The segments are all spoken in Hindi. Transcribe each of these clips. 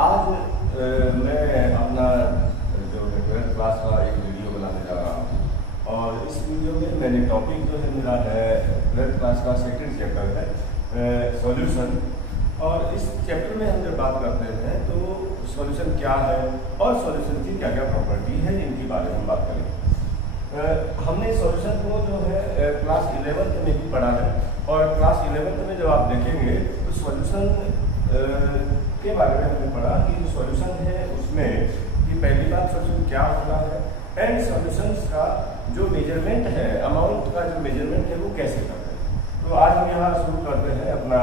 आज मैं अपना जो 12th क्लास का एक वीडियो बनाने जा रहा हूँ और इस वीडियो में मैंने टॉपिक जो है मेरा है 12th क्लास का सेकंड चैप्टर है सॉल्यूशन। और इस चैप्टर में हम जब बात करते हैं तो सॉल्यूशन क्या है और सॉल्यूशन की क्या क्या प्रॉपर्टी है इनके बारे में हम बात करेंगे। हमने सॉल्यूशन को जो है क्लास 11th में भी पढ़ा है और क्लास 11th में जब आप देखेंगे तो सॉल्यूशन के बारे में हमने पढ़ा कि जो सॉल्यूशन है उसमें कि पहली बात सॉल्यूशन क्या होता है एंड सॉल्यूशंस का जो मेजरमेंट है, अमाउंट का जो मेजरमेंट है वो कैसे करते हैं। तो आज हम यहाँ शुरू करते हैं अपना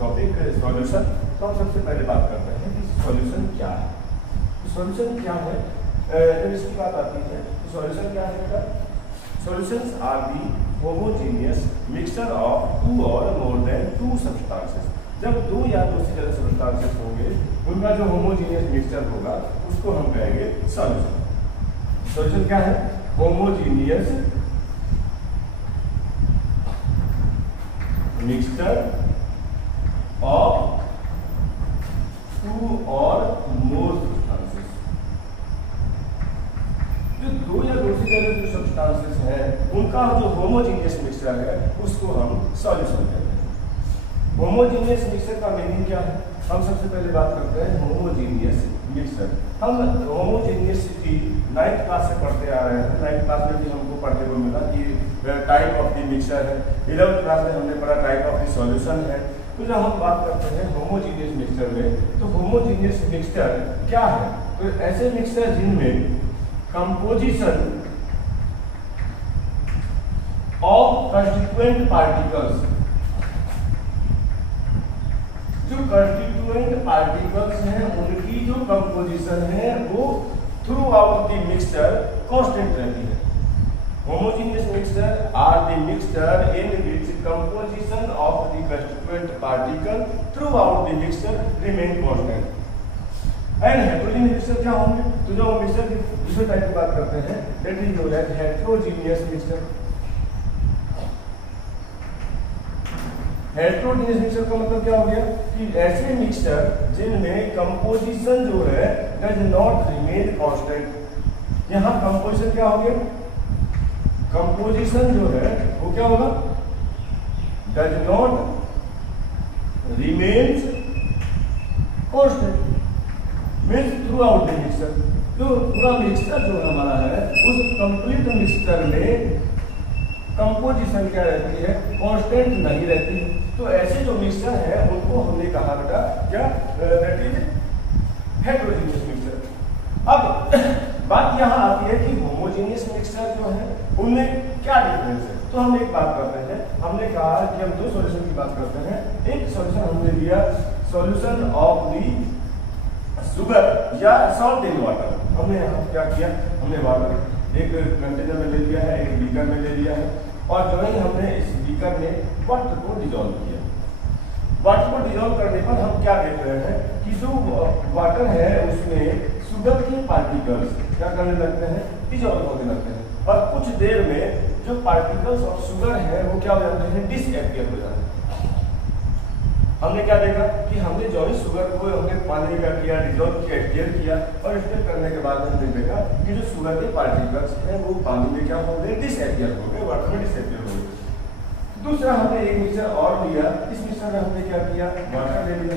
टॉपिक सॉल्यूशन। तो हम सबसे पहले बात करते हैं कि सॉल्यूशन क्या है। सॉल्यूशन क्या है, जब इसकी बात आती है तो सॉल्यूशन क्या है? Solutions are the homogeneous mixture of two और मोर देन टू सब्सटेंसेस। जब दो या दो से ज्यादा सब्सटेंसेस होंगे उनका जो होमोजेनियस मिक्सचर होगा उसको हम कहेंगे सॉल्यूशन। सॉल्यूशन क्या है? होमोजेनियस मिक्सचर ऑफ टू और मोर सब्सटेंसेस। जो दो या दो से ज्यादा जो सब्सटेंसेस हैं उनका जो होमोजेनियस मिक्सचर है उसको हम सॉल्यूशन कहते हैं। होमोजेनियस मिक्सचर का मीनिंग क्या है? हम सबसे पहले बात करते हैं होमोजेनियस मिक्सचर। हम होमोजेनियसिटी 9th क्लास से पढ़ते आ रहे हैं। 9th क्लास में भी हमको पढ़ने को मिला कि टाइप ऑफ द मिक्सचर है। 11th क्लास में हमने पढ़ा टाइप ऑफ द सॉल्यूशन है। तो जब हम बात करते हैं होमोजेनियस मिक्सचर में तो होमोजेनियस मिक्सचर क्या है? तो ऐसे मिक्सचर जिनमें कंपोजिशन ऑफ कंस्टिट्यूएंट पार्टिकल्स, जो कंस्टिट्यूएंट पार्टिकल्स हैं उनकी जो कंपोजिशन है वो through the mixture constant रहती है। Homogeneous mixture are the mixture in which composition of the constituent particle through the mixture remain constant. And heterogeneous mixture क्या होंगे? तो जो मिक्सचर की दूसरे टाइप की बात करते हैं that is known as heterogeneous mixture. Heterogeneous mixture का मतलब क्या हो गया कि ऐसे मिक्सचर जिनमें कंपोजिशन जो है डज नॉट रिमेन कांस्टेंट। यहाँ कंपोजिशन क्या हो गया? कंपोजिशन जो है वो क्या होगा? Does not remain constant means through out the mixture. जो पूरा मिक्सचर जो हमारा है उस कंप्लीट मिक्सचर में कंपोजिशन क्या रहती है? कांस्टेंट नहीं रहती है। तो ऐसे जो मिक्सचर है उनको हमने कहा बेटा क्या? That is heterogeneous mixture. अब बात यहाँ आती है कि होमोजेनियस मिक्सचर जो है उनमें क्या डिफरेंस है। तो हम एक बात करते हैं, हमने कहा कि हम दो सॉल्यूशन की बात करते हैं। एक सॉल्यूशन हमने लिया सॉल्यूशन ऑफ दी शुगर या सॉल्ट इन वाटर। हमने यहाँ क्या किया? हमने वाटर एक कंटेनर में ले लिया है, एक बीकर में ले लिया है और जो है हमने इस बीकर में वाटर को डिजोल्व किया। वाटर को डिजोल्व करने पर हम क्या देख रहे हैं कि जो वाटर है उसमें शुगर के पार्टिकल्स क्या करने लगते हैं? डिजोल्व होने लगते हैं और कुछ देर में जो पार्टिकल्स ऑफ शुगर है वो क्या हो जाते हैं? डिसएपियर हो जाते हैं। हमने क्या देखा कि हमने जो इस शुगर को हमने पानी में क्या किया? डिजोल्व किया, एक्सपेयर किया और एक्सपेयर करने के बाद हमने देखा कि जो शुगर के पार्टिकल्स हैं वो पानी में क्या हो गए? डिसएपियर हो गए, वाटर में डिसएपियर हो गए। दूसरा हमने एक मिक्सचर और लिया। इस मिक्सचर में हमने क्या किया? वाटर ले लिया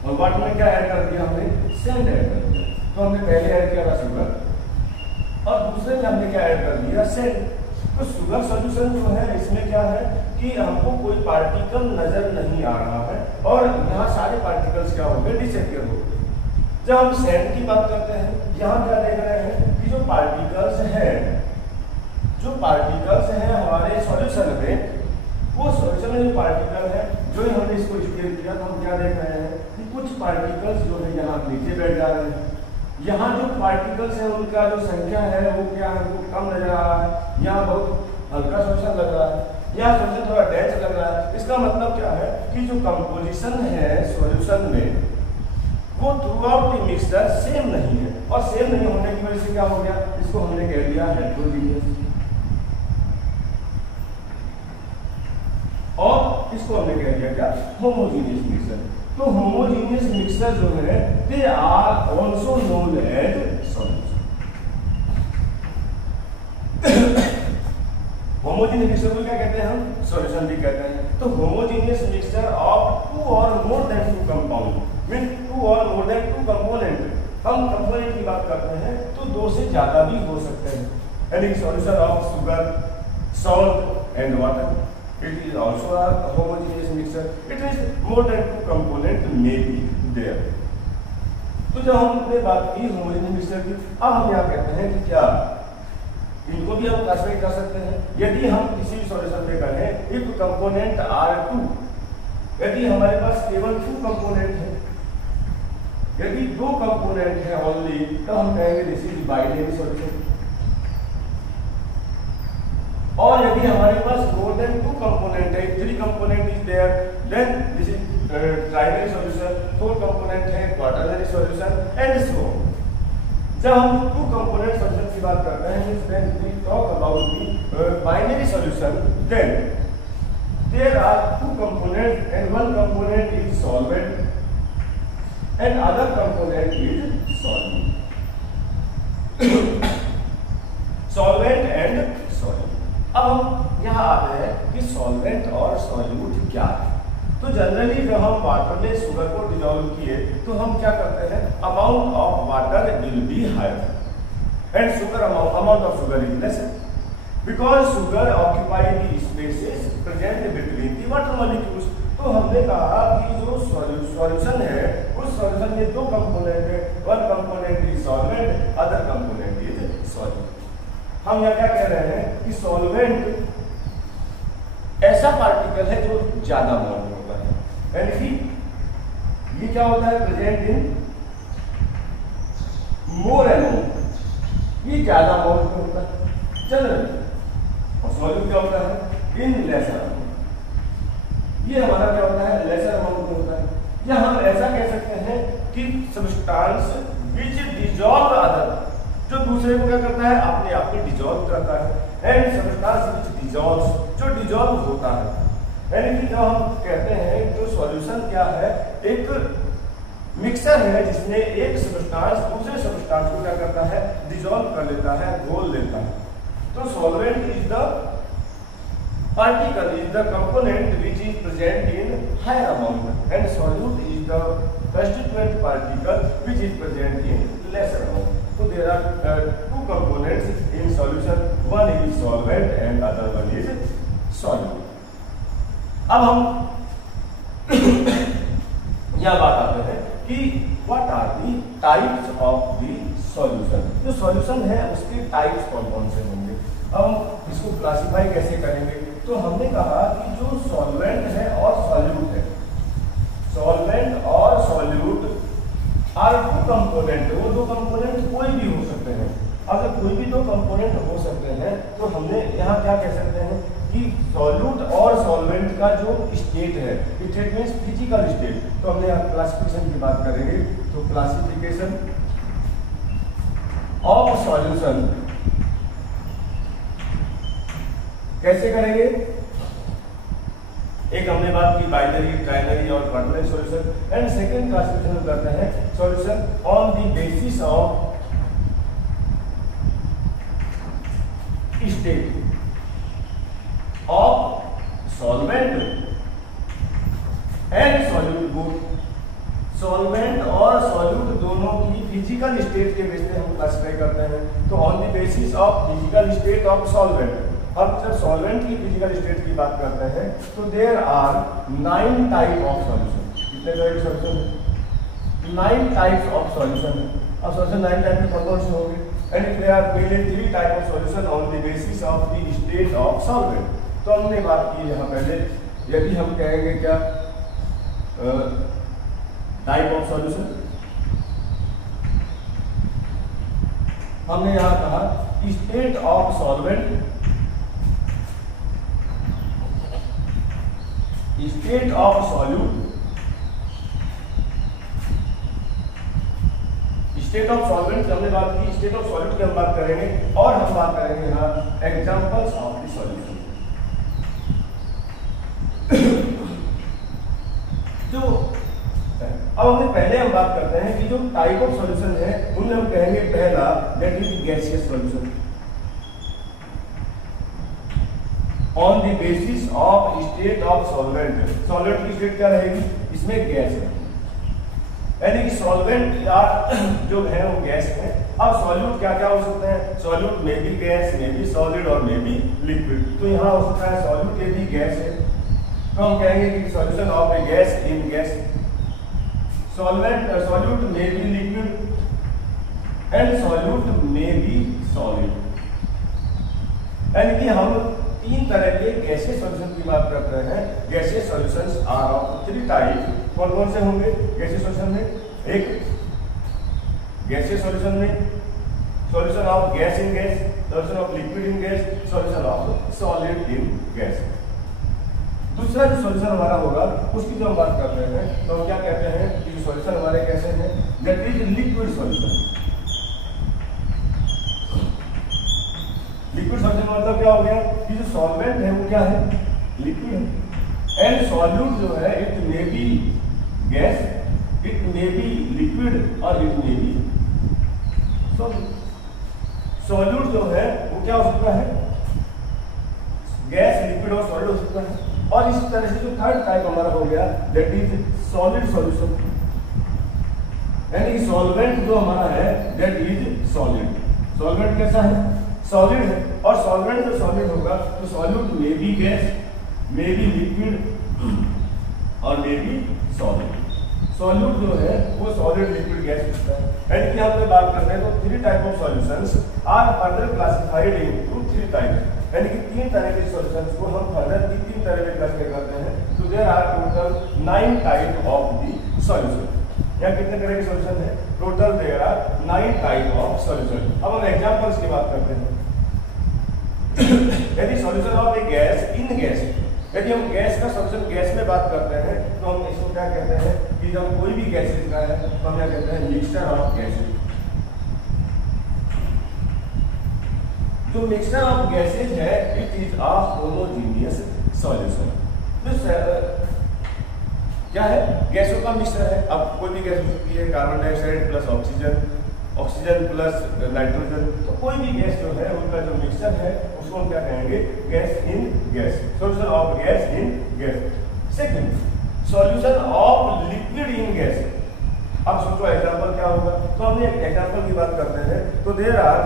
और वाटर में क्या ऐड कर दिया? हमने सैंड ऐड कर दिया। तो हमने पहले ऐड किया था शुगर और दूसरे में हमने क्या ऐड कर दिया? सैंड। तो शुगर सॉल्यूशन जो है इसमें क्या है कि हमको कोई पार्टिकल नजर नहीं आ रहा है और यहाँ सारे पार्टिकल्स क्या हो गए? डिसएपियर हो गए। जब हम सैंड की बात करते हैं यहाँ क्या देख रहे हैं कि जो पार्टिकल्स हैं हमारे सॉल्यूशन में, वो सॉल्यूशन में जो पार्टिकल है जो ही हमने इसको एक्सपेयर किया तो हम क्या देख रहे हैं कि कुछ पार्टिकल्स जो है यहाँ नीचे बैठ जा रहे हैं। यहाँ जो पार्टिकल्स है उनका जो संख्या है वो क्या है? वो कम नजर आ रहा है। यहाँ बहुत हल्का सॉल्यूशन लग रहा है, यहाँ सॉल्यूशन थोड़ा डेंस लग रहा है। इसका मतलब क्या है कि जो कंपोजिशन है सॉल्यूशन में वो through the mixture same नहीं है और सेम नहीं होने की वजह से क्या हो गया? इसको हमने कह दिया हेटेरोजेनियस और इसको हमने कह दिया क्या? Homogeneous mixture. तो होमोजीनियस मिक्सचर जो है they are also known as solution. Homogeneous mixture को क्या कहते हैं हम? सॉल्यूशन भी कहते हैं। तो होमोजीनियस मिक्सचर ऑफ टू और more than two compound mean two और मोर देन टू कंपोनेंट। हम कंपोनेंट की बात करते हैं तो दो से ज्यादा भी हो सकते हैं। यानी solution of sugar, salt and water, it is also a homogeneous mixture. It is more than two component may be there. तो जब हमने बात की होमोजेनियस मिक्सचर की, अब हम यहाँ कहते हैं कि क्या इनको भी हम क्लासिफाई कर सकते हैं। यदि हम किसी सॉल्यूशन में करें इफ कंपोनेंट आर टू, यदि हमारे पास केवल टू कंपोनेंट है, यदि दो कंपोनेंट है ओनली, तो हम कहेंगे दिस इज बाइनरी सॉल्यूशन। और यदि हमारे पास मोर देन टू कंपोनेंट है, three component is there, then this is ternary solution, four component है क्वाटरनरी सॉल्यूशन एंड सो। जब हम टू कंपोनेंट सॉल्यूशन की बात करते हैं, means when we talk about the binary solution, then there are two component and one component is solvent and other component is solute. Solvent and solute. अब हम यहाँ आते हैं कि सॉल्वेंट और सॉल्यूट क्या है। तो जनरली जब हम वाटर में शुगर को डिजोल्व किए तो हम क्या करते हैं, amount of water will be higher and sugar amount of sugar is less because sugar occupy the spaces present between the water molecules. तो हमने कहा कि जो सॉल्यूशन है उस सॉल्यूशन में दो कंपोनेंट है, one component is solvent, other component is solute. हम यहाँ क्या कह रहे हैं कि सॉल्वेंट ऐसा पार्टिकल है जो ज्यादा अमाउंट में होता है, यानी कि ये क्या होता है, प्रेजेंट इन मोर अमाउंट, ये ज्यादा अमाउंट में होता है जनरली। और सॉल्यूट क्या होता है, इन लेसर अमाउंट, ये हमारा क्या होता है, लेसर अमाउंट में होता है। या हम ऐसा कह सकते हैं कि सब्सटेंस विच डिसॉल्व अदर, जो दूसरे को क्या करता है, अपने आप में डिसॉल्व करता है, एंड सब्सटेंस विच डिसॉल्व्स, जो डिसॉल्व होता है। यानी कि जब हम कहते हैं तो सॉल्यूशन क्या है, एक मिक्सचर है जिसमें एक सब्सटेंस दूसरे सब्सटेंस को क्या करता है, डिसॉल्व कर लेता है, घोल लेता है। तो solvent is the particle is the component which is present in higher amount and solute is the constituent particle which is present in lesser amount. So there are two components in solution, one is solvent and other one is solute. अब हम यह बात आते हैं कि what are the types of the solution. जो solution है उसके types कौन-कौन से होंगे, अब इसको क्लासिफाई कैसे करेंगे। तो हमने कहा कि जो सॉल्वेंट है और सॉल्यूट है, सॉल्वेंट और सॉल्यूट आर टू कंपोनेंट, वो दो कंपोनेंट कोई भी हो सकते हैं। अगर कोई भी दो कंपोनेंट हो सकते हैं तो हमने यहाँ क्या कह सकते हैं कि सॉल्यूट और सॉल्वेंट का जो स्टेट है, इट मींस फिजिकल स्टेट। तो हमने यहाँ क्लासिफिकेशन की बात करेंगे, तो क्लासिफिकेशन ऑफ सॉल्यूशन कैसे करेंगे। एक हमने बात की बाइनरी, ट्राइनरी और quaternary solution, and second classification हम करते हैं solution on the basis of state of solvent and solute both. Solvent और सॉल्यूट दोनों की फिजिकल स्टेट के बेस पे हम क्लासिफाई करते हैं। तो on the basis of physical state of solvent, अब जब सॉल्वेंट की फिजिकल स्टेट की बात करते हैं तो there are 9 type of solution. कितने तरह के सॉल्यूशन है, 9 टाइप्स ऑफ सॉल्यूशन है। अब सॉल्यूशन 9 टाइप में कौन से होंगे, and there are mainly 3 type of solution on the basis of the state of solvent. तो हमने बात की यहाँ पहले, यदि हम कहेंगे क्या टाइप ऑफ सॉल्यूशन, हमने यहाँ कहा state of solvent, state of solute, state of solvent की हमने बात की, स्टेट ऑफ सॉल्यूट की हम बात करेंगे, और हम बात करेंगे यहाँ एग्जांपल्स ऑफ द सॉल्यूशन। जो पहले हम बात करते हैं कि जो टाइप ऑफ सॉल्यूशन है उनमें हम कहेंगे पहला that is gaseous solution on the basis of state of solvent. Solvent की स्टेट क्या रहेगी, इसमें गैस है, यानी कि सॉल्वेंट या जो है वो गैस है। अब सॉल्यूट क्या क्या हो सकते हैं, सॉल्यूट में भी गैस, में भी सॉलिड और में भी लिक्विड। तो यहाँ हो सकता है सॉल्यूट ये भी गैस है, तो हम कहेंगे कि solution of a gas in gas. Solvent solute में भी लिक्विड एंड सॉल्यूट में भी सॉलिड, यानी कि हम तीन तरह के गैसीय सॉल्यूशन की बात कर रहे हैं। गैसीय solutions are of three type. कौन कौन से होंगे गैसीय सॉल्यूशन में, एक गैसीय सॉल्यूशन में solution of gas in gas, solution of liquid in gas, solution of solid in gas. दूसरा जो सॉल्यूशन हमारा होगा उसकी जो हम बात कर रहे हैं तो हम क्या कहते हैं कि जो सॉल्यूशन हमारे कैसे हैं, that is liquid solution. Liquid solution मतलब क्या हो गया कि जो सॉल्वेंट है वो क्या है, लिक्विड है, एंड सॉल्यूट जो है it may be gas, it may be liquid और it may be solid. Solute जो है वो क्या हो सकता है, गैस, लिक्विड और सॉलिड हो सकता है। और इस तरह से जो थर्ड टाइप हमारा हो गया दैट इज सॉलिड सॉल्यूशन, यानी कि सॉल्वेंट जो हमारा है दैट इज सॉलिड। सॉल्वेंट कैसा है, सॉलिड है, और सॉल्वेंट जो सॉलिड होगा तो सॉल्यूट में भी गैस, में भी लिक्विड और में भी सॉलिड। सॉल्यूट जो है वो सॉलिड, लिक्विड, गैस होता है। यानी कि हम बात करते हैं तो three type of solutions are further classified into three type, यानी कि तीन तरह के सॉल्यूशंस को हम फर्दर तीन तरह में क्लासिफाई करते हैं। तो there are total 9 type of the solution. यहाँ कितने तरह के सॉल्यूशन है, total there are 9 type of solution. अब हम एग्जांपल्स की बात करते हैं। यदि solution of a gas in gas, यदि हम गैस का सॉल्यूशन गैस में बात करते हैं तो हम इसको क्या कहते हैं कि जब कोई भी गैस लिखा है तो हम क्या कहते हैं, मिक्सचर ऑफ गैसेस। जो मिक्सचर ऑफ गैसेज है it is a homogeneous solution. क्या है, गैसों का मिश्रण है। अब कोई भी गैस हो सकती है, carbon dioxide plus oxygen, oxygen plus nitrogen, तो कोई भी गैस जो है उनका जो मिक्सचर है उसको हम क्या कहेंगे, gas in gas, solution of gas in gas. Second, solution of liquid in gas. अब सोचो एग्जांपल क्या होगा, तो हमने एक एग्जांपल की बात करते हैं तो देयर आर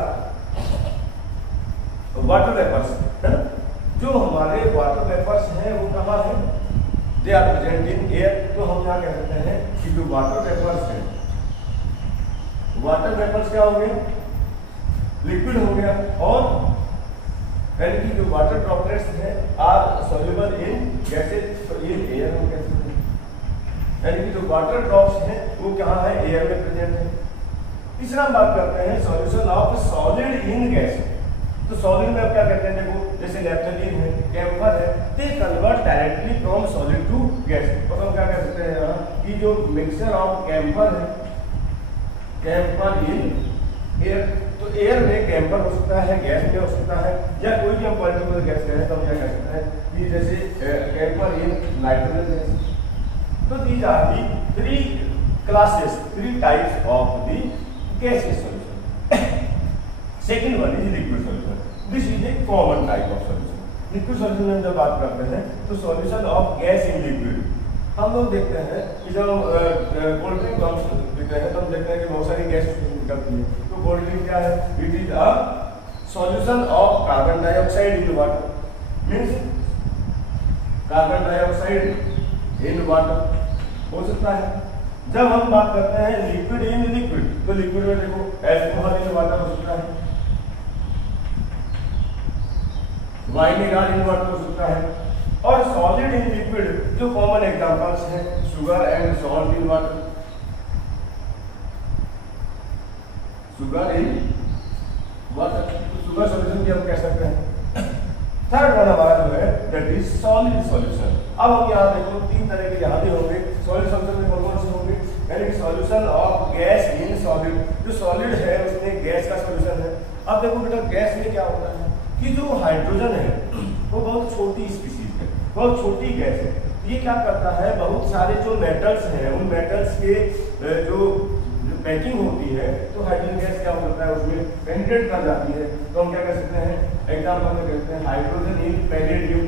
वाटर वेपर्स, है ना। जो हमारे वाटर वेपर्स हैं वो कहाँ है, they are present in air. तो हम यहाँ कह सकते हैं कि जो वाटर वेपर्स हैं, वाटर वेपर्स क्या हो गए, लिक्विड हो गया, और यानी कि जो वाटर ड्रॉपलेट्स हैं आर सॉल्युबल इन गैसेज, तो इन एयर हम कह सकते हैं, यानी कि जो वाटर ड्रॉप्स हैं वो कहाँ है, एयर में प्रेजेंट है। तीसरा हम बात करते हैं solution of solid in gas. तो सॉलिड में अब क्या कहते हैं, देखो जैसे नैप्थलीन है, कैम्फर है, they convert directly from solid to gas. तो हम क्या कह सकते हैं यहाँ कि जो मिक्सचर ऑफ कैम्फर है, कैम्फर इन एयर, तो एयर में कैम्फर हो सकता है, गैस में हो सकता है, या कोई भी हम पर्टिकुलर गैस कहें तो हम क्या कह सकते हैं कि जैसे कैम्फर इन नाइट्रोजन गैस। तो these are the three classes, three types of the gaseous solution. Second one is liquid solution, this is a common type of solution. Liquid solution में जब बात करते हैं तो solution of gas in liquid. हम लोग देखते हैं कि जब कोल्ड ड्रिंक पीते हैं तो हम देखते हैं कि बहुत सारी गैस निकलती है। तो कोल्ड ड्रिंक क्या है, it is a solution of carbon dioxide in water, means carbon dioxide in water हो सकता है। जब हम बात करते हैं लिक्विड इन लिक्विड, तो लिक्विड में देखो एल्कोहल इन वाटर हो सकता है, वाइनेगार इन वाटर हो सकता है, और सॉलिड इन लिक्विड जो कॉमन एग्जांपल्स हैं sugar and salt in water, sugar in water, तो शुगर सॉल्यूशन भी हम कह सकते हैं। थर्ड वन हमारा जो है दैट इज सॉलिड सॉल्यूशन। अब हम यहाँ देखो तीन तरह के यहाँ भी होंगे सॉलिड सॉल्यूशन में, कौन कौन से होंगे, यानी solution of gas in solid. जो सॉलिड है उसमें गैस का सॉल्यूशन है। अब देखो बेटा गैस में क्या होता है कि जो हाइड्रोजन है वो बहुत छोटी स्पीशीज है, बहुत छोटी गैस है। ये क्या करता है, बहुत सारे जो मेटल्स हैं उन मेटल्स के जो पैकिंग होती है तो हाइड्रोजन गैस क्या होता है उसमें पेनिट्रेट कर जाती है। तो हम क्या कर सकते हैं, एग्जाम्पल में कहते हैं हाइड्रोजन इन पैलेडियम,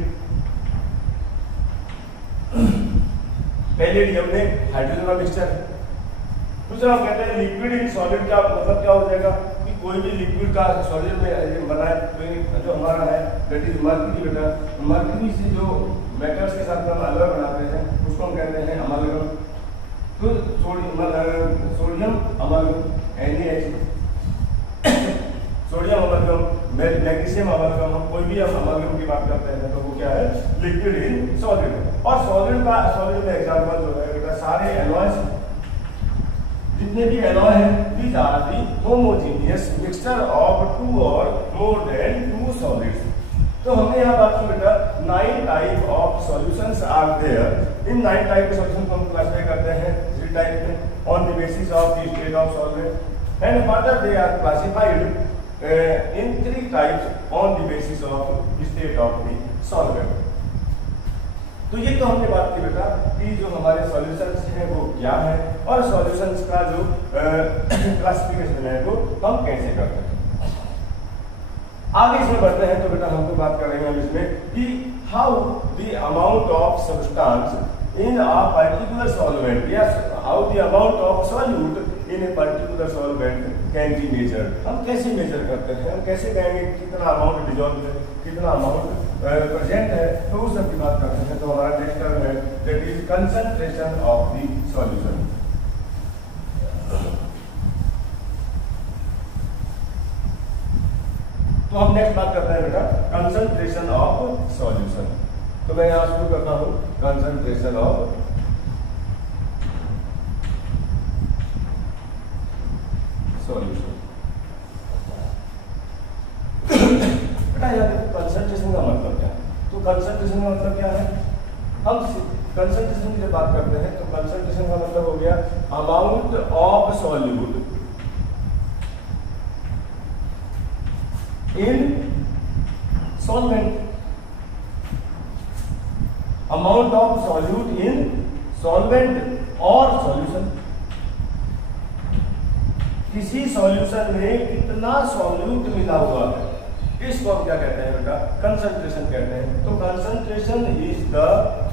पैलेडियम में हाइड्रोजन का मिक्सचर है। दूसरा हम कहते हैं लिक्विड इन सॉलिड, क्या मतलब क्या हो जाएगा कि कोई भी लिक्विड का सॉलिड में बना है तो जो हमारा है दैट इज मर्क्यूरी बेटा, मर्क्यूरी से जो मेटल्स के साथ हम अलग बनाते हैं उसको हम कहते हैं अमालगम। तो सोडियम अमालगम NaH, सोडियम अमालगम, मैग्नीशियम अमालगम, हम कोई भी अमालगम की बात करते हैं तो वो क्या है, लिक्विड इन सॉलिड। और सॉलिड में एग्जांपल जो है बेटा सारे एलॉयज, जितने भी एलॉय हैं these are the homogeneous mixture of 2 और मोर देन 2 सॉलिड्स। तो हमने यहाँ बात की बेटा 9 type of solutions are there. इन 9 टाइप के सॉल्यूशन को हम क्लासिफाई करते हैं 3 टाइप में on the basis of the state of solvent and further they are classified in 3 types on the basis of state of the solvent. तो ये तो हमने बात की बेटा कि जो हमारे सॉल्यूशंस हैं वो क्या है और सॉल्यूशंस का जो क्लासिफिकेशन है वो हम कैसे करते हैं। आगे इसमें बढ़ते हैं तो बेटा हमको बात कर रहे हैं हम इसमें कि how the amount of substance in a particular solvent या how the amount of solute in a particular solvent can be measured. हम कैसे मेजर करते हैं, हम कैसे कहेंगे कितना अमाउंट डिजॉल्व है, कितना अमाउंट प्रेजेंट है, तो उस सब की बात करते हैं। तो हमारा नेक्स्ट टर्म है that is concentration of the solution. तो हम नेक्स्ट बात करते हैं बेटा कंसंट्रेशन ऑफ सॉल्यूशन। तो मैं यहां शुरू करता हूं कंसंट्रेशन ऑफ सॉल्यूशन। बेटा याद रखो कंसंट्रेशन का मतलब क्या है। तो कंसंट्रेशन का मतलब क्या है, हम कंसंट्रेशन की जब बात करते हैं तो कंसंट्रेशन का मतलब हो गया amount of solute in solvent, amount of solute in solvent और सॉल्यूशन। किसी सॉल्यूशन में कितना सॉल्यूट मिला हुआ है इसको हम क्या कहते हैं बेटा, कंसंट्रेशन कहते हैं। तो concentration is the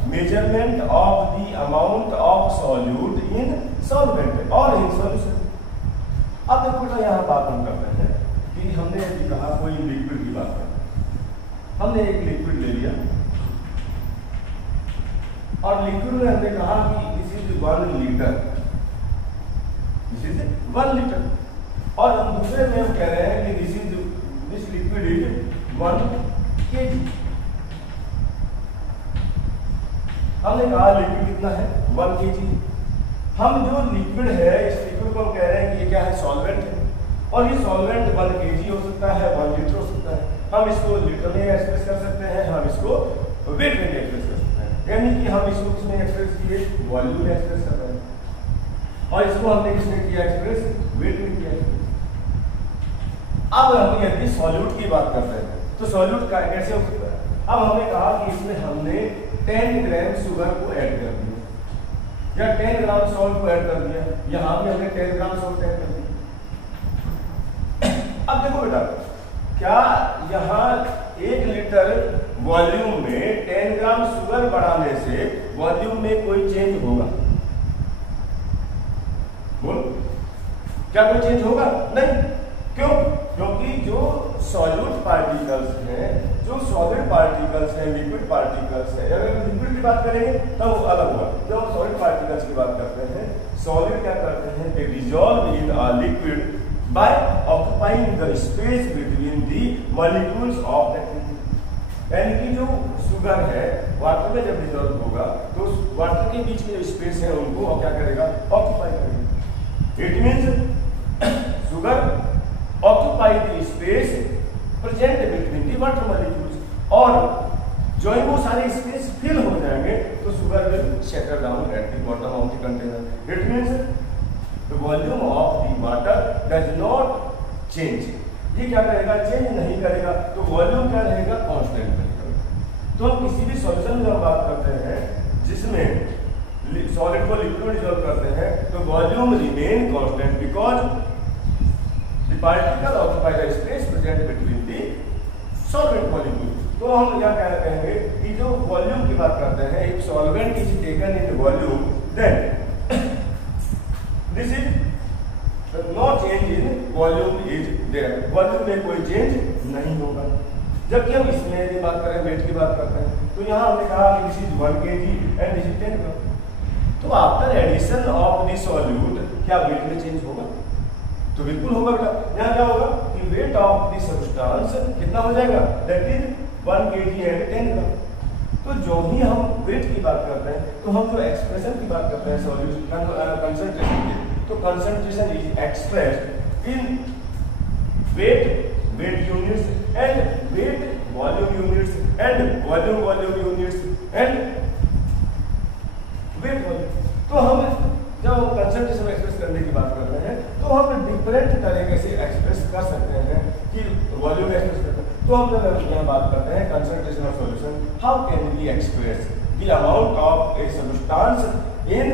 measurement of the amount of solute in solvent और इन सॉल्यूशन। अब देखो बेटा यहाँ बात हम करते हैं कि हमने अभी कहा कोई लिक्विड की बात करें, हमने एक लिक्विड ले लिया और लिक्विड में हमने कहा कि this is 1 litre, this is 1 litre. और हम दूसरे में हम कह रहे हैं कि दिस लिक्विड इज 1 kg। हमने कहा लिक्विड कितना है 1 kg। हम जो लिक्विड है इस लिक्विड को हम कह रहे हैं कि ये क्या है, सॉल्वेंट है और ये सॉल्वेंट 1 kg हो सकता है, 1 लीटर हो सकता है। हम इसको लीटर में एक्सप्रेस कर सकते हैं, हम इसको वेट में एक्सप्रेस कर सकते हैं, यानी कि हम इसको किसमें एक्सप्रेस किए, वॉल्यूम में एक्सप्रेस कर रहे हैं और इसको हमने किसमें किया एक्सप्रेस, वेट में किया एक्सप्रेस। अब हम यदि सॉल्यूट की बात करते हैं तो सॉल्यूट का कैसे हो सकता है। अब हमने कहा कि इसमें हमने 10 ग्राम शुगर को ऐड कर दिया या 10 ग्राम सॉल्ट को ऐड कर दिया, यहां पे हमने 10 ग्राम सॉल्ट ऐड कर दिया। अब देखो बेटा क्या यहाँ 1 लीटर वॉल्यूम में 10 ग्राम शुगर बढ़ाने से वॉल्यूम में कोई चेंज होगा, बोल क्या कोई चेंज होगा, नहीं। क्यों, क्योंकि जो सॉल्यूट पार्टिकल्स हैं, जो सॉलिड पार्टिकल्स हैं, लिक्विड पार्टिकल्स हैं, अगर लिक्विड की बात करेंगे तब वो अलग होगा। जब हम सॉलिड पार्टिकल्स की बात करते हैं, सॉलिड क्या करते हैं, they dissolve in a liquid by occupying the space between the molecules of that liquid. यानी कि जो शुगर है वाटर में जब डिसॉल्व होगा तो वाटर के बीच में जो स्पेस है उनको क्या करेगा, ऑक्यूपाई करेगा। It means sugar occupy the space present between the water molecules और जो ही वो सारे स्पेस फिल हो जाएंगे तो sugar will shutter down at the bottom of the container. It means the volume of the water does not change. ये क्या करेगा, चेंज नहीं करेगा, तो वॉल्यूम क्या रहेगा, कांस्टेंट रहेगा। तो हम किसी भी सॉल्यूशन में हम बात करते हैं जिसमें सॉलिड को लिक्विड में डिसॉल्व करते हैं तो volume remain constant because the particle occupy the space present between the solvent molecule. तो हम क्या कहेंगे कि जो वॉल्यूम की बात करते हैं, if solvent is taken in volume then this is no change in volume is there, volume में कोई चेंज नहीं होगा। जबकि हम इसमें यदि बात करें वेट की बात करते हैं तो यहाँ हमने कहा कि this is 1 kg and this is 10 gram. तो after addition of the solute क्या वेट में चेंज होगा? तो बिल्कुल होगा बेटा। यहाँ क्या होगा कि वेट ऑफ द सब्सटेंस कितना हो जाएगा, that is 1 kg and 10 gram. तो जो ही हम वेट की बात करते हैं तो हम जो एक्सप्रेशन की बात करते हैं सॉल्यूशन कंसंट्रेशन की, तो concentration is expressed in weight units and weight volume units and volume units and weight volume. तो हम जब हम कंसंट्रेशन एक्सप्रेस करने की बात करते हैं तो हम डिफरेंट तरीके से एक्सप्रेस कर सकते हैं कि वॉल्यूम एक्सप्रेस करते हैं। तो हम जब यहाँ बात करते हैं concentration of solution, how can we express the amount of a substance in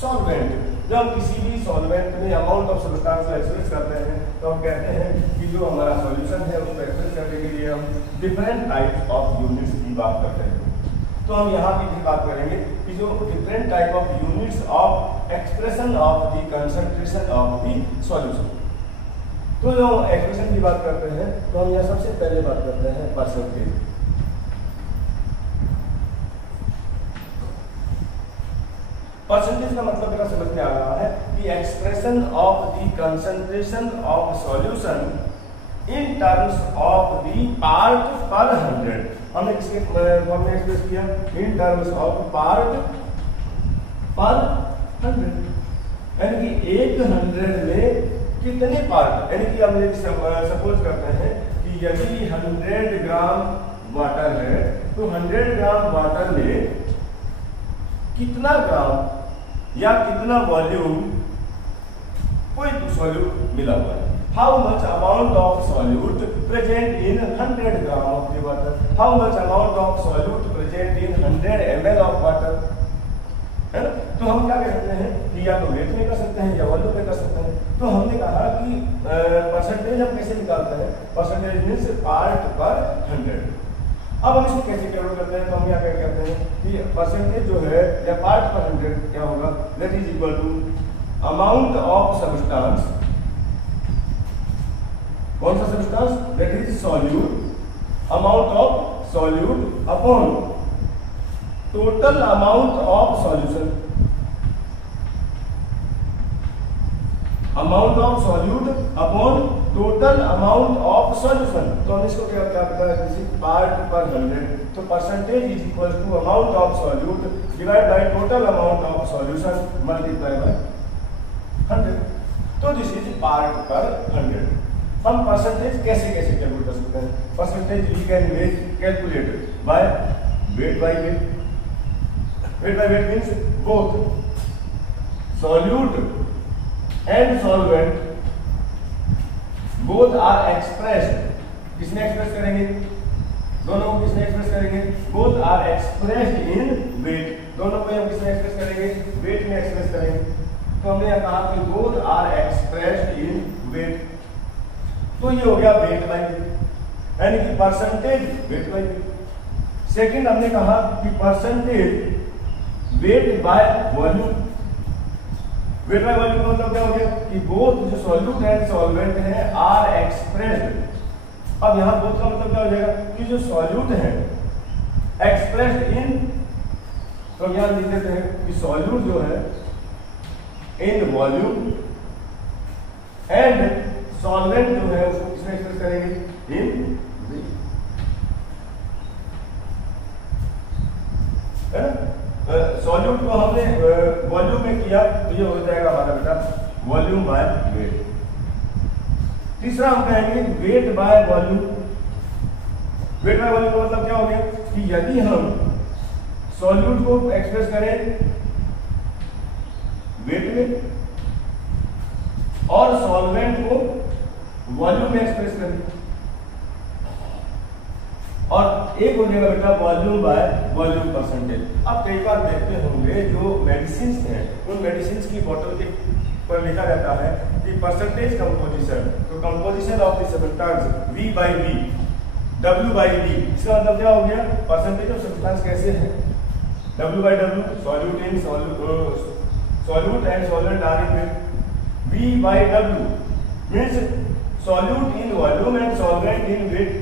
solvent. जब किसी भी सॉल्वेंट में अमाउंट ऑफ सब्सटेंस को एक्सप्रेस करते हैं तो हम कहते हैं कि जो हमारा सॉल्यूशन है उसको एक्सप्रेस करने के लिए हम डिफरेंट टाइप्स ऑफ यूनिट्स की बात करते हैं। तो हम यहाँ भी बात करेंगे कि जो different type of units of expression of the concentration of the solution. तो जो एक्सप्रेशन की बात करते हैं तो हम यहाँ सबसे पहले बात करते हैं परसेंटेज। परसेंटेज का मतलब मेरा समझ में आ रहा है कि expression of the concentration of solution in terms of the part per 100। हमने किसके फॉर्म में एक्सप्रेस किया, in terms of part per 100, यानी कि 100 में कितने पार्ट, यानी कि हम यदि सपोज करते हैं कि यदि 100 ग्राम वाटर है तो 100 ग्राम वाटर में कितना ग्राम या कितना वॉल्यूम कोई सॉल्यूट मिला हुआ है। How much amount of solute present in 100 gram of the water, how much amount of solute present in 100 ml of water, है ना। तो हम क्या कह सकते हैं कि या तो वेट में कर सकते हैं या वॉल्यूम में कर सकते हैं। तो हमने कहा कि परसेंटेज हम कैसे निकालते हैं, परसेंटेज मींस पार्ट पर 100। अब हम इसको कैसे कैलकुलेट करते हैं, तो हम यहाँ क्या कहते हैं कि परसेंटेज जो है या पार्ट पर 100 क्या होगा, that is equal to amount of substance. कौन सा substance, that is solute, amount of solute upon total amount of solution, amount of solute upon total amount of solution. तो हम इसको क्या बताया, जैसे पार्ट पर 100, तो percentage is equal to amount of solute divide by total amount of solution multiply by 100। तो दिस इज पार्ट पर 100। हम परसेंटेज कैसे कैसे कैलकुलेट कर सकते हैं, percentage we can calculate by weight by weight. Weight by weight means both solute and solvent both are expressed. किसने एक्सप्रेस करेंगे, दोनों को किसने एक्सप्रेस करेंगे, both are expressed in weight. दोनों को हम किसने एक्सप्रेस करेंगे, वेट में एक्सप्रेस करेंगे। तो हमने यहाँ कहा कि both are expressed in weight. तो ये हो गया वेट बाय वेट, यानी कि percentage weight by weight. Second हमने कहा कि percentage weight by volume. Weight by volume का मतलब क्या हो गया कि बोथ जो सॉल्यूट एंड सॉल्वेंट है आर एक्सप्रेस्ड। अब यहां बोथ का मतलब क्या हो जाएगा कि जो सॉल्यूट है एक्सप्रेस्ड इन, तो यहां लिख देते हैं कि सॉल्यूट जो है इन वॉल्यूम एंड सॉल्वेंट जो है उसको किसमें एक्सप्रेस करेंगे, इन वेट, है ना। सॉल्यूट को हमने वॉल्यूम में किया तो ये हो जाएगा हमारा बेटा वॉल्यूम बाय वेट। तीसरा हम कहेंगे wait by volume. Weight by volume का मतलब क्या हो गया कि यदि हम सॉल्यूट को एक्सप्रेस करें वेट में और सॉल्वेंट को वॉल्यूम में एक्सप्रेस करें, और एक हो जाएगा बेटा वॉल्यूम बाय वॉल्यूम परसेंटेज। अब कई बार देखते होंगे जो मेडिसिन हैं उन मेडिसिन की बोतल के पर लिखा रहता है कि परसेंटेज कंपोजिशन, तो composition of the substance V by V, W by V, इसका मतलब क्या हो गया, परसेंटेज ऑफ सब्सटेंस कैसे है, W by W, solute in solute and solvent are in, V by W means solute in volume and solvent in weight,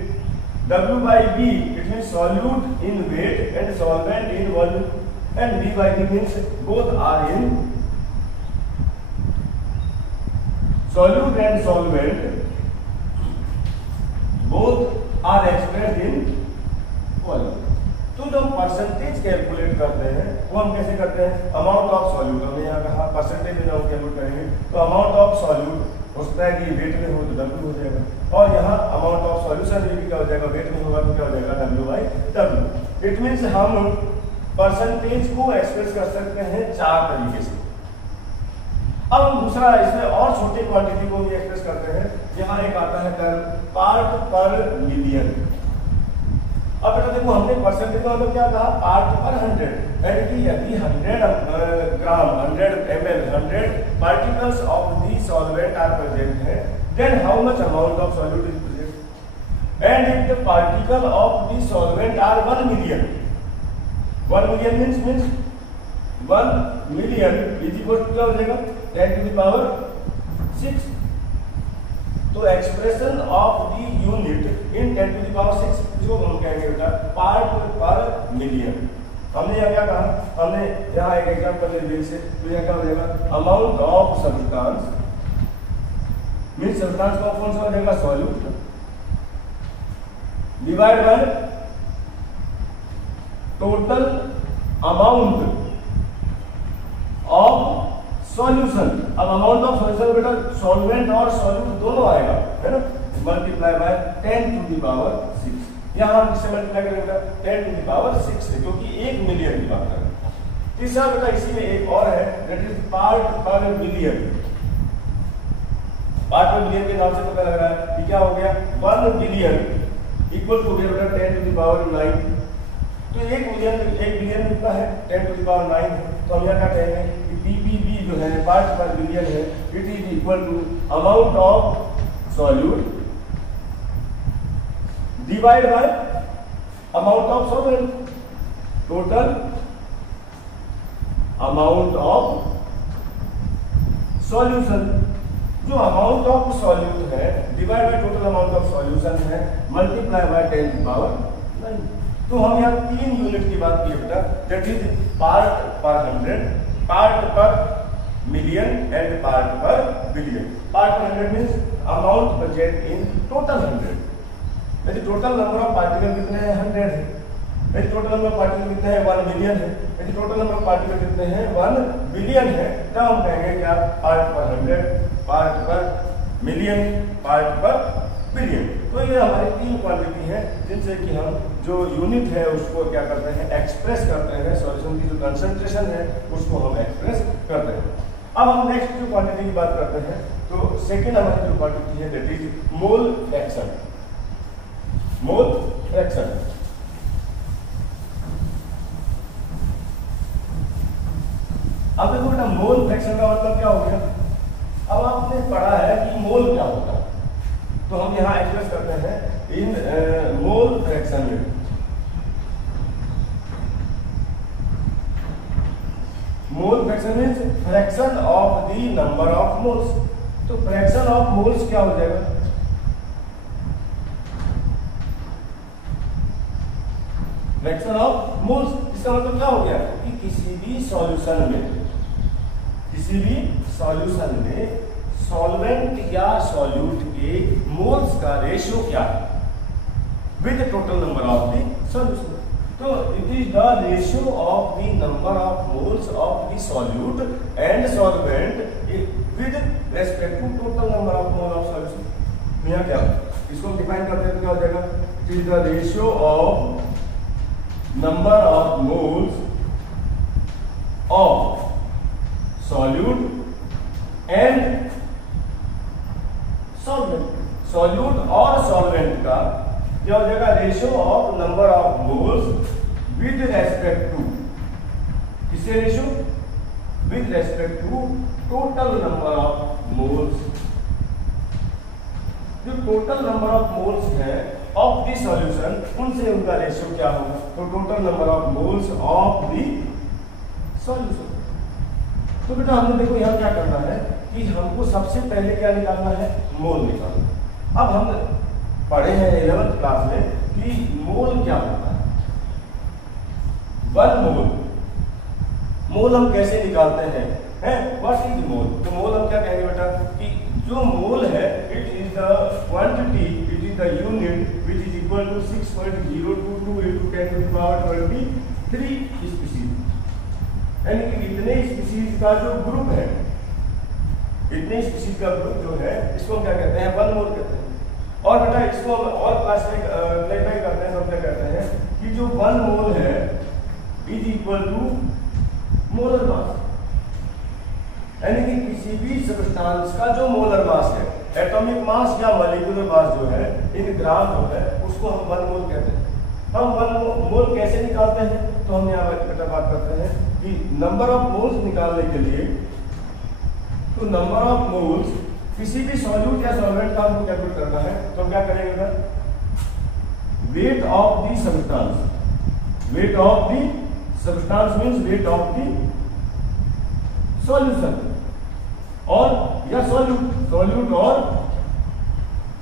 W by V it means solute in weight and solvent in volume, and V by V means both are in solute and solvent, both are expressed in volume। तो जब परसेंटेज कैलकुलेट करते हैं वो हम कैसे करते हैं, अमाउंट ऑफ सॉल्यूट, हमने यहाँ कहा परसेंटेज में हम कैलकुलेट करेंगे तो अमाउंट ऑफ सॉल्यूट हो सकता है कि वेट में हो तो W हो जाएगा, और यहाँ अमाउंट ऑफ सॉल्यूशन में भी क्या हो जाएगा, वेट में होगा तो क्या हो जाएगा W by W। It means हम परसेंटेज को एक्सप्रेस कर सकते हैं चार तरीके से। अब हम दूसरा इसमें और छोटे क्वांटिटी को भी एक्सप्रेस करते हैं, यहाँ एक आता है टर्म पार्ट पर मिलियन। अब बेटा देखो हमने परसेंटेज का मतलब क्या कहा, पार्ट पर 100, यानी कि यदि 100 gram 100 ml 100 particles of the solvent are present है, then how much amount of solute is present, and if the particle of the solvent are 1 million, 1 million means 1 million is equal to क्या हो जाएगा 10 to the power 6। तो expression of the unit in 10 to the power 6 जो हम कहेंगे बेटा पार्ट पर मिलियन। हमने यहाँ क्या कहा, हमने यहाँ एक एग्जांपल ले लिया इसे, तो यहाँ क्या हो जाएगा amount of substance means substance का कौन सा हो जाएगा solute, divide by total amount of solution. अब अमाउंट ऑफ सॉल्यूशन बेटा सॉल्वेंट और सॉल्यूट दोनों आएगा है ना, multiply by 10 to the power 6। यहाँ हम किससे मल्टीप्लाई करेंगे 10 to the power 6 से, क्योंकि 1 मिलियन की बात कर रहे हैं। तीसरा बेटा इसी में एक और है दैट इज पार्ट पर मिलियन। पार्ट पर मिलियन के नाम से पता लग रहा है कि क्या हो गया 1 बिलियन इक्वल टू बेटा 10 to the power 9। तो 1 बिलियन कितना है 10 to the power 9 है, तो हम यहाँ क्या कहेंगे कि PPB जो है पार्ट पर बिलियन है, it is equal to amount of solute divide by amount of solvent, total amount of solution. जो अमाउंट ऑफ सॉल्यूट है divide by total amount of solution है multiply by 10 to the power 9। तो हम यहाँ 3 यूनिट की बात की बेटा, that is part per 100, part पर million and part per billion. Part per 100 means amount present in total 100, यदि टोटल नंबर ऑफ पार्टिकल कितने हैं 100 है, यदि टोटल नंबर ऑफ पार्टिकल कितने हैं 1 मिलियन है, यदि टोटल नंबर ऑफ पार्टिकल कितने हैं 1 बिलियन है, तब हम कहेंगे क्या पार्ट पर 100, पार्ट पर मिलियन, पार्ट पर बिलियन। तो ये हमारी 3 क्वांटिटी है जिनसे कि हम जो यूनिट है उसको क्या करते हैं एक्सप्रेस करते हैं, सॉल्यूशन की जो कंसंट्रेशन है उसको हम एक्सप्रेस करते हैं। अब हम नेक्स्ट जो क्वांटिटी की बात करते हैं, तो सेकेंड हमारी जो क्वांटिटी है that is mole fraction. Mole fraction अब देखो बेटा मोल फ्रैक्शन का मतलब क्या हो गया, अब आपने पढ़ा है कि मोल क्या होता है, तो हम यहां एक्सप्रेस करते हैं इन मोल फ्रैक्शन में। Mole fraction means fraction of the number of moles. तो फ्रैक्शन ऑफ मोल्स क्या हो जाएगा, फ्रैक्शन ऑफ मोल्स। इसका मतलब क्या हो गया कि किसी भी सॉल्यूशन में सॉल्वेंट या सॉल्यूट के मोल्स का रेशियो क्या है with total number of the solution. तो it is the ratio of the number of moles of the solute and solvent with respect to total number of mole of solution. यहाँ क्या इसको डिफाइन करते हैं तो क्या हो जाएगा, it is the ratio of number of moles of solute and solvent. Solute और सॉल्वेंट का क्या हो जाएगा रेशियो ऑफ रेस्पेक्ट टू, किससे ratio, with respect to total number of moles. जो टोटल नंबर ऑफ मोल्स है ऑफ द सॉल्यूशन, उनसे उनका रेशियो क्या होगा, तो total number of moles of the solution. तो बेटा हमने देखो यहाँ क्या करना है कि हमको सबसे पहले क्या निकालना है, मोल निकालना। अब हम पढ़े हैं 11th क्लास में कि मोल क्या होता है, वन मोल। मोल हम कैसे निकालते हैं, व्हाट इज मोल। तो मोल हम क्या कहेंगे बेटा कि जो मोल है it is the quantity, it is the unit which is equal to 6.022 into 10 to the power 23 species. यानी कि इतने स्पीशीज का जो ग्रुप है, इतने स्पीशीज का ग्रुप जो है इसको हम क्या कहते हैं, वन मोल कहते हैं। और बेटा इसको हम और क्लास में क्लैरिफाई करते हैं, हम क्या कहते हैं कि जो वन मोल है is equal to molar mass. यानी कि किसी भी सब्सटेंस का जो मोलर मास है, एटॉमिक मास या मॉलिक्यूलर मास जो है इन ग्राम जो है उसको हम वन मोल कहते हैं। हम वन मोल कैसे निकालते हैं, तो हम यहाँ बेटा बात करते हैं कि नंबर ऑफ मोल्स निकालने के लिए, तो नंबर ऑफ मोल्स किसी भी सॉल्यूट या सॉल्वेंट का हमको कैलकुलेट करना है, तो हम क्या करेंगे बेटा, weight of the substance, weight of the substance means weight of the solution और या सॉल्यूट और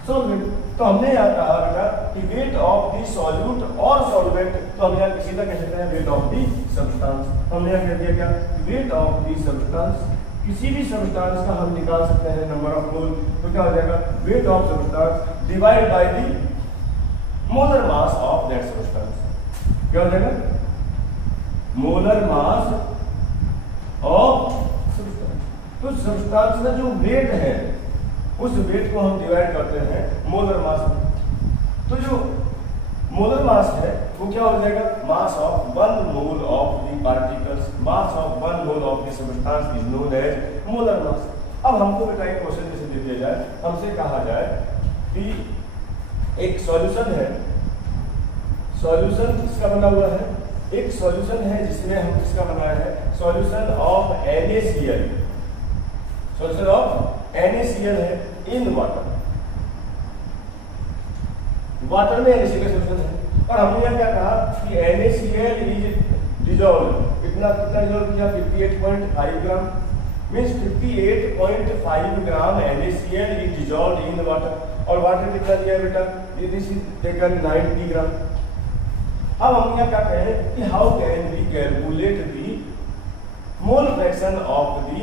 सॉल्वेंट। तो हमने यहाँ कहा बेटा कि वेट ऑफ द सॉल्यूट और सॉल्वेंट, तो हम यहाँ सीधा कह सकते हैं वेट ऑफ द सब्सटेंस। हमने यहाँ कह दिया क्या, वेट ऑफ द सब्सटेंस, किसी भी सब्सटेंस का हम निकाल सकते हैं नंबर ऑफ मोल। तो क्या हो जाएगा, weight of substance divide by the molar mass of that substance. क्या हो जाएगा, मोलर मास ऑफ सब्सटेंस। तो सब्सटेंस का जो वेट है उस वेट को हम डिवाइड करते हैं मोलर मास में। तो जो मोलर मास है वो क्या हो जाएगा, mass of one mole of the particles, mass of one mole of the substance is known as molar mass. अब हमको बेटा एक क्वेश्चन जैसे दे दिया जाए, हमसे कहा जाए कि एक सॉल्यूशन है, सॉल्यूशन किसका बना हुआ है, एक सॉल्यूशन है जिसमें हम किसका बनाया है, solution of NaCl, solution of NaCl है इन वाटर, वाटर में NaCl का सॉल्यूशन है। और हमने यहाँ क्या कहा कि NaCl इज डिजॉल्व, कितना डिजॉल्व किया, 58.5 gram, means 58.5 gram NaCl is dissolve in water. और वाटर कितना दिया बेटा, दिस इज टेकन 90 ग्राम। अब हम यहाँ क्या कहें कि how can we calculate the mole fraction of the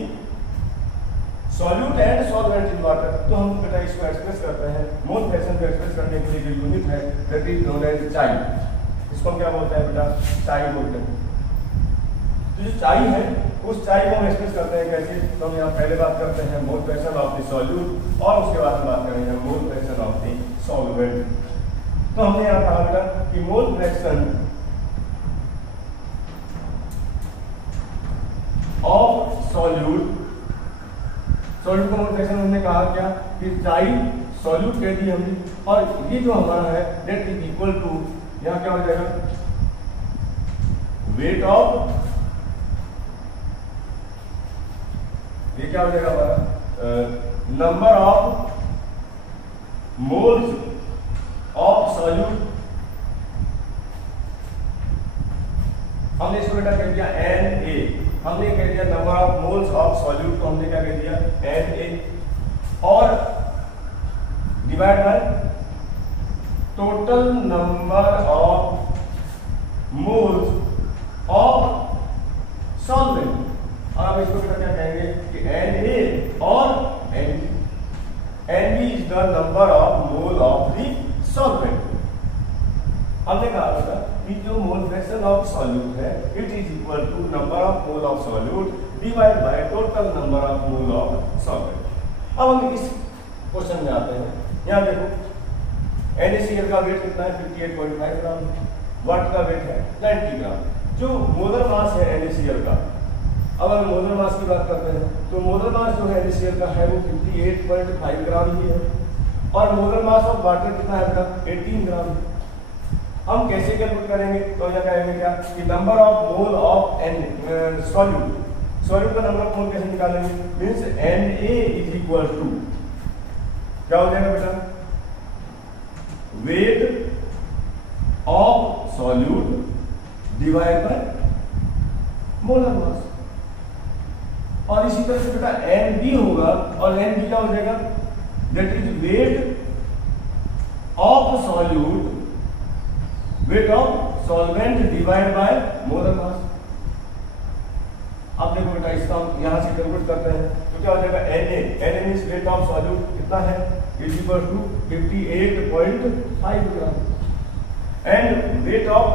solute and solvent in water. तो हम बेटा इसको एक्सप्रेस करते हैं, मोल फ्रैक्शन को एक्सप्रेस करने के लिए जो यूनिट है दैट इज नोन एज चाई। इसको हम क्या बोलते हैं बेटा, चाई बोलते हैं। तो जो चाई है उस चाई को हम एक्सप्रेस करते हैं कैसे, तो हम यहाँ पहले बात करते हैं मोल फ्रैक्शन ऑफ द सॉल्यूट और उसके बाद हम बात करेंगे मोल फ्रैक्शन ऑफ द सॉल्वेंट। तो हमने यहाँ कहा बेटा कि मोल फ्रैक्शन ऑफ सॉल्यूट, सॉल्यूट का मोल फ्रैक्शन हमने कहा क्या कि चाई सॉल्यूट कह दी हमने, और ये जो हमारा है दैट इज इक्वल टू, यहाँ क्या हो जाएगा, वेट ऑफ, ये क्या हो जाएगा हमारा, number of moles of solute. हमने इसको बेटा कह दिया Na, हमने कह दिया number of moles of solute को हमने क्या कह दिया Na, और divide by total number of moles of solvent. और हम इसको बेटा क्या कहेंगे कि Na और Nb, Nb is the number of mole of the solvent. हमने कहा था कि जो मोल फ्रैक्शन ऑफ सॉल्यूट है it is equal to number of mole of solute divide by total number of mole of solvent. अब हम इस क्वेश्चन में आते हैं, यहाँ देखो NaCl का वेट कितना है, 58.5 ग्राम, वाटर का वेट है 90 ग्राम। जो मोलर मास है NaCl का, अब हम मोलर मास की बात करते हैं तो मोलर मास जो है NaCl का है वो 58.5 ग्राम ही है, और मोलर मास ऑफ वाटर कितना है बेटा, 18 ग्राम। हम कैसे कैलकुलेट करेंगे? तो यहाँ कहेंगे क्या कि number of mole of N solute का नंबर ऑफ मोल कैसे निकालेंगे? Means Na is equal to क्या हो जाएगा बेटा? Weight of solute divide by molar mass. और इसी तरह से बेटा Nb होगा, और Nb क्या हो जाएगा? That is wait of solute, wait of solvent divide by molar mass. अब देखो बेटा इसका हम यहां से कैलकुलेट करते हैं तो क्या हो जाएगा? Na means weight of solute कितना है? Is equal to 58.5 gram. And weight of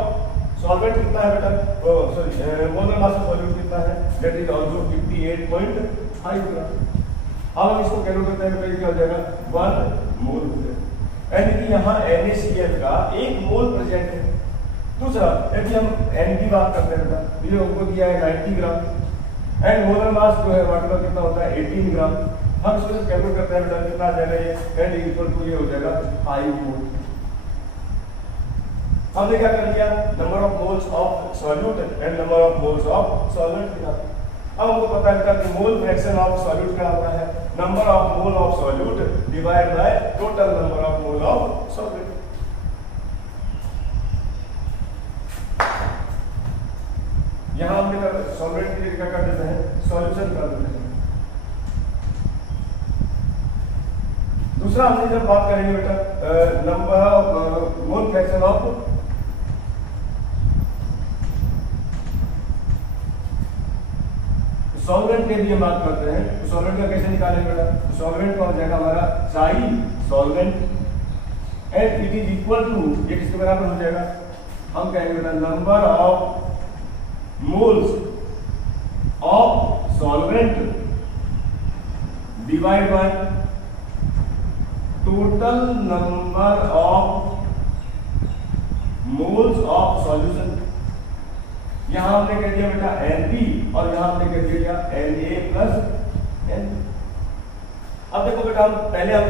solvent कितना है बेटा? Sorry molar mass of solute कितना है? That is also 58.5 gram. अब हम इसको कैलकुलेट करते हैं तो क्या हो जाएगा? 1 मोल हो जाएगा। यानी कि यहाँ NaCl का 1 मोल प्रेजेंट है। दूसरा यदि हम N की बात करते हैं बेटा, ये हमको दिया है 90 ग्राम एंड मोलर मास जो है वाटर का कितना होता है? 18 ग्राम। हम इसको कैलकुलेट करते हैं बेटा, कितना आ जाएगा? ये N इक्वल टू ये हो जाएगा 5 मोल। हमने क्या कर लिया? Number of moles of solute and number of moles of solvent निकाला। अब हमको पता है कि मोल फ्रैक्शन ऑफ सॉल्यूट क्या होता है? Number of mole of solute divide by total number of mole of solvent. यहां हमने सॉल्वेंट के लिए क्या कर देते हैं? सॉल्यूशन कर देते हैं। दूसरा हमने जब बात करेंगे बेटा number of mole fraction of solvent के लिए बात करते हैं तो सॉल्वेंट का कैसे निकालेंगे बेटा? सॉल्वेंट का हो जाएगा हमारा psi solvent and it is equal to, ये किसके बराबर हो जाएगा? हम कहेंगे बेटा number of moles of solvent divide by total number of moles of solution. यहां हमने कह दिया बेटा Nb और यहां हमने कह दिया Na प्लस N। अब देखो बेटा हम पहले हम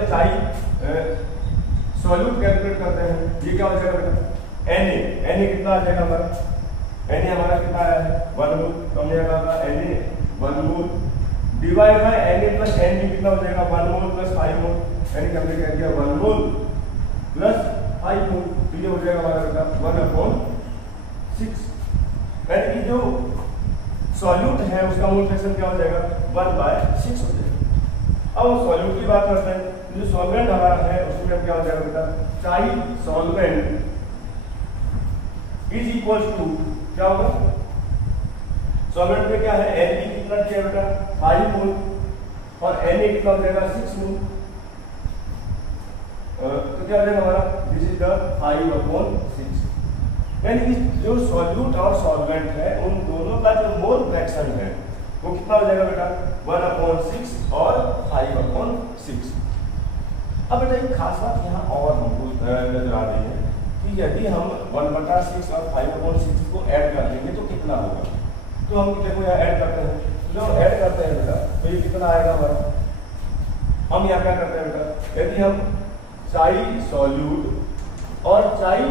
सॉल्यूट कैलकुलेट करते हैं। ये क्या हो जाएगा बेटा? Na कितना आ जाएगा हमारा? Na हमारा कितना आया है? 1 मोल। तो हमने कहा Na 1 mole divide by Na plus Nb कितना हो जाएगा? 1 मोल प्लस 5 मोल। यानी कि हमने कह दिया 1 मोल प्लस 5 मोल, तो ये हो जाएगा हमारा बेटा 1/6। यानी कि जो सॉल्यूट है उसका मोल फ्रैक्शन क्या हो जाएगा? 1/6 हो जाएगा। अब सॉल्यूट की बात करते हैं, जो सॉल्वेंट हमारा है उसमें क्या हो जाएगा बेटा? चाई सॉल्वेंट इज इक्वल टू क्या होगा? सॉल्वेंट में क्या है? Nb कितना दिया बेटा? 5 मोल और Na कितना हो जाएगा? 6 मोल। तो क्या हो जाएगा हमारा? This is the 5/6। यानी कि जो सॉल्यूट और सॉल्वेंट है उन दोनों का जो मोल फ्रैक्शन है वो कितना हो जाएगा बेटा? 1/6 और 5/6। अब बेटा एक खास बात यहाँ और हमको नजर आ रही है कि यदि हम 1/6 और 5/6 को ऐड कर देंगे तो कितना होगा? तो हम देखो यहाँ ऐड करते हैं, जो ऐड करते हैं बेटा तो ये कितना आएगा हमारा? हम यहाँ क्या करते हैं बेटा? यदि हम चाई सॉल्यूट और चाई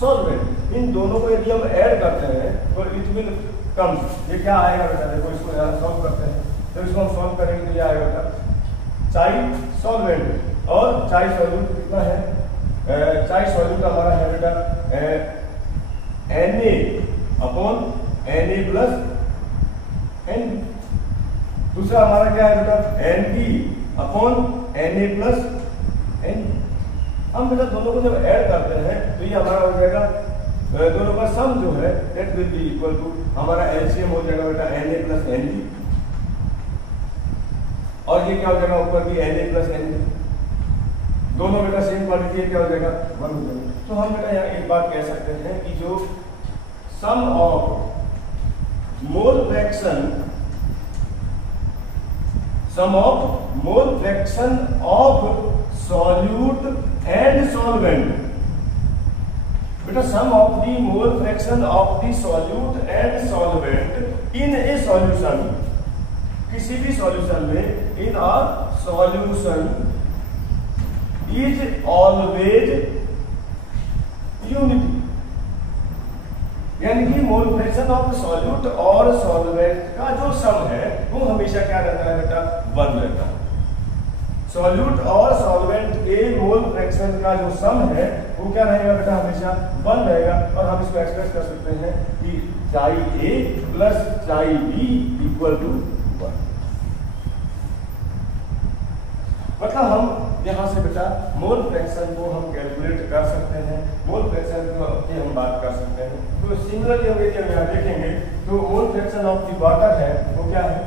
सॉल्वेंट इन दोनों को यदि हम ऐड करते हैं तो इट विल कम। ये क्या आएगा बेटा? देखो इसको यहाँ सॉल्व करते हैं तो इसको हम सॉल्व करेंगे तो ये आएगा बेटा चाई सॉल्वेंट और चाई सॉल्यूट कितना है? चाई सॉल्यूट हमारा है बेटा Na प्लस N। दूसरा हमारा क्या है बेटा? Nb/Na plus N। हम बेटा दोनों को जब ऐड करते हैं तो ये हमारा हो जाएगा, दोनों का सम जो है that will be equal to हमारा एलसीएम हो जाएगा बेटा Na प्लस Nb और ये क्या हो जाएगा ऊपर भी Na प्लस Nb। दोनों बेटा सेम क्वांटिटी है, क्या हो जाएगा? 1 हो जाएगा। तो हम बेटा यहाँ एक बात कह सकते हैं कि जो sum of mole fraction of solute and solvent, बेटा sum of the mole fraction of the solute and solvent in a solution, किसी भी solution में in a solution is unity, यानी कि मोल फ्रैक्शन ऑफ सॉल्यूट और सॉल्वेंट का जो सम है वो हमेशा क्या रहता है बेटा, 1 रहता है। सॉल्यूट और सॉल्वेंट के मोल फ्रैक्शन का जो सम है वो क्या रहेगा बेटा, हमेशा 1 रहेगा। और हम इसको एक्सप्रेस कर सकते हैं कि चाई ए प्लस चाई बी इक्वल टू 1। मतलब हम यहाँ से बेटा मोल फ्रैक्शन को हम कैलकुलेट कर सकते हैं, मोल फ्रैक्शन की हम बात कर सकते हैं। तो सिमिलरली हम यहाँ देखेंगे तो मोल फ्रैक्शन ऑफ दी वाटर है वो क्या है,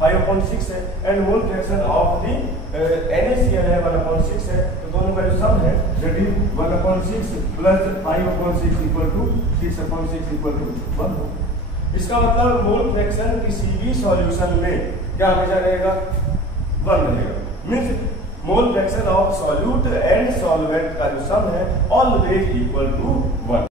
5/6 है, and mole fraction of the NaCl है 1/6 है। तो दोनों का जो सम है that is 1/6 plus 5/6 equal to 6/6 equal to 1 हो। इसका मतलब मोल फ्रैक्शन किसी भी सॉल्यूशन में क्या हमेशा रहेगा, 1 रहेगा। Means mole fraction of solute and solvent का जो सम है ऑलवेज इक्वल टू 1।